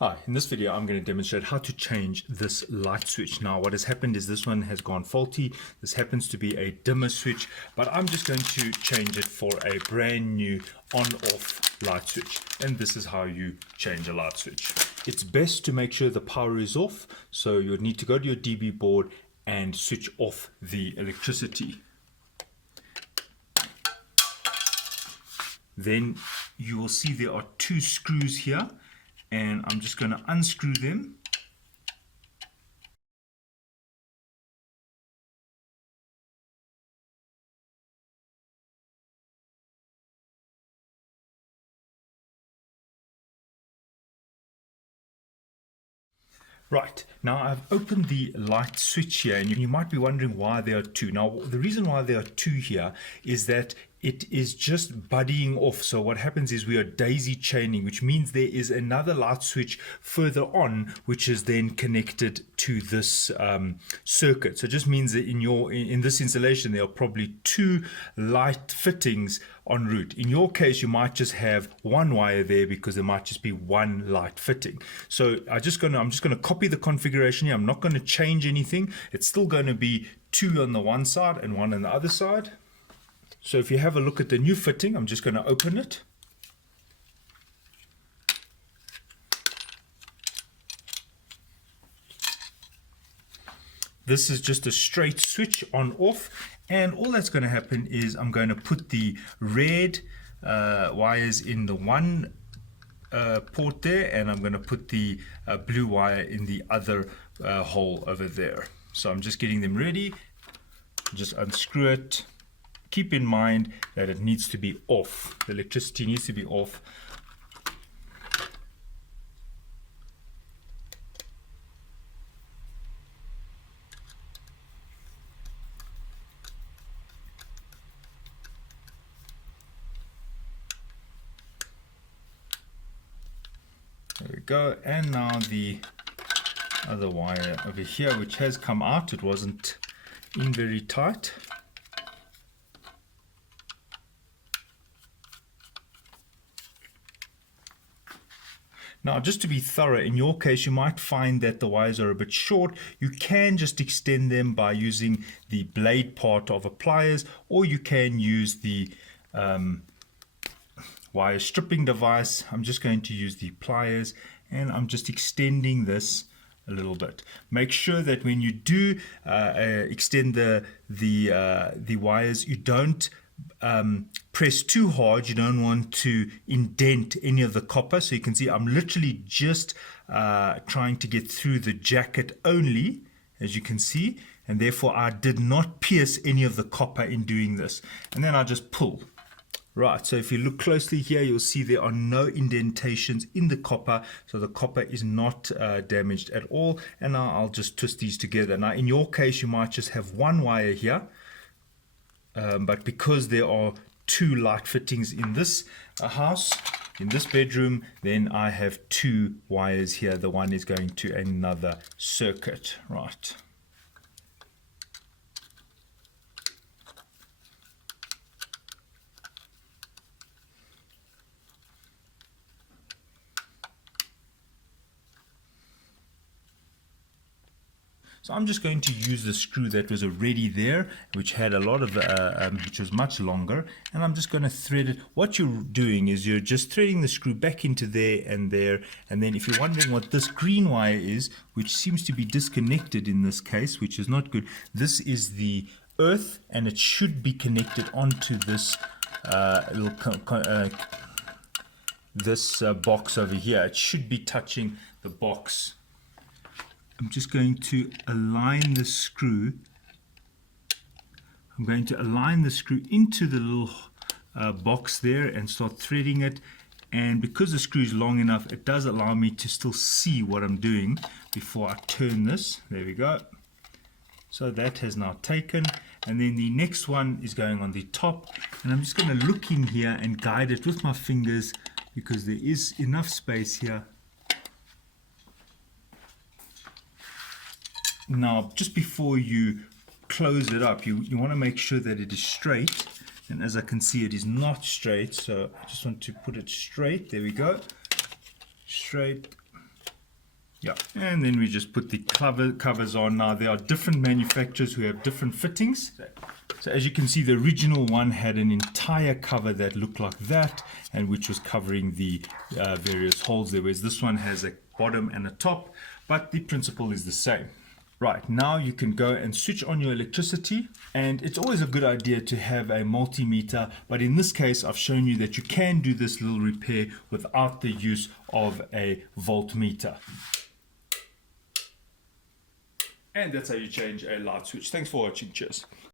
Hi, in this video I'm going to demonstrate how to change this light switch. Now what has happened is this one has gone faulty. This happens to be a dimmer switch, but I'm just going to change it for a brand new on-off light switch. And this is how you change a light switch. It's best to make sure the power is off, so you'll need to go to your DB board and switch off the electricity. Then you will see there are two screws here, and I'm just going to unscrew them. Right, now I've opened the light switch here, and you might be wondering why there are two. Now the reason why there are two here is that it is just buddying off. So what happens is we are daisy chaining, which means there is another light switch further on which is then connected to this circuit. So it just means that in this installation there are probably two light fittings en route. In your case, you might just have one wire there because there might just be one light fitting. So I'm just going to copy the configuration here. I'm not going to change anything. It's still going to be two on the one side and one on the other side. So if you have a look at the new fitting, I'm just going to open it. This is just a straight switch on off, and all that's going to happen is I'm going to put the red wires in the one port there, and I'm going to put the blue wire in the other hole over there. So I'm just getting them ready. Just unscrew it. Keep in mind that it needs to be off. The electricity needs to be off. There we go. And now the other wire over here, which has come out. It wasn't in very tight. Now, just to be thorough, in your case, you might find that the wires are a bit short. You can just extend them by using the blade part of a pliers, or you can use the wire stripping device. I'm just going to use the pliers, and I'm just extending this a little bit. Make sure that when you do extend the wires, you don't press too hard. You don't want to indent any of the copper. So you can see I'm literally just trying to get through the jacket only, as you can see, and therefore I did not pierce any of the copper in doing this. And then I just pull. Right, so if you look closely here, you'll see there are no indentations in the copper, so the copper is not damaged at all. And now I'll just twist these together. Now in your case, you might just have one wire here, but because there are two light fittings in this house, in this bedroom, then I have two wires here. The one is going to another circuit, right? So I'm just going to use the screw that was already there, which had a lot of, which was much longer, and I'm just going to thread it. What you're doing is you're just threading the screw back into there, and then if you're wondering what this green wire is, which seems to be disconnected in this case, which is not good, this is the earth, and it should be connected onto this box over here. It should be touching the box. I'm just going to align the screw. I'm going to align the screw into the little box there and start threading it. And because the screw is long enough, it does allow me to still see what I'm doing before I turn this. There we go. So that has now taken. And then the next one is going on the top. And I'm just going to look in here and guide it with my fingers because there is enough space here. Now, just before you close it up, you want to make sure that it is straight. And as I can see, it is not straight. So I just want to put it straight. There we go. Straight. Yeah, and then we just put the covers on. Now there are different manufacturers who have different fittings. So as you can see, the original one had an entire cover that looked like that, and which was covering the various holes there, whereas this one has a bottom and a top, but the principle is the same. Right, now you can go and switch on your electricity, and it's always a good idea to have a multimeter, but in this case I've shown you that you can do this little repair without the use of a voltmeter. And that's how you change a light switch. Thanks for watching. Cheers.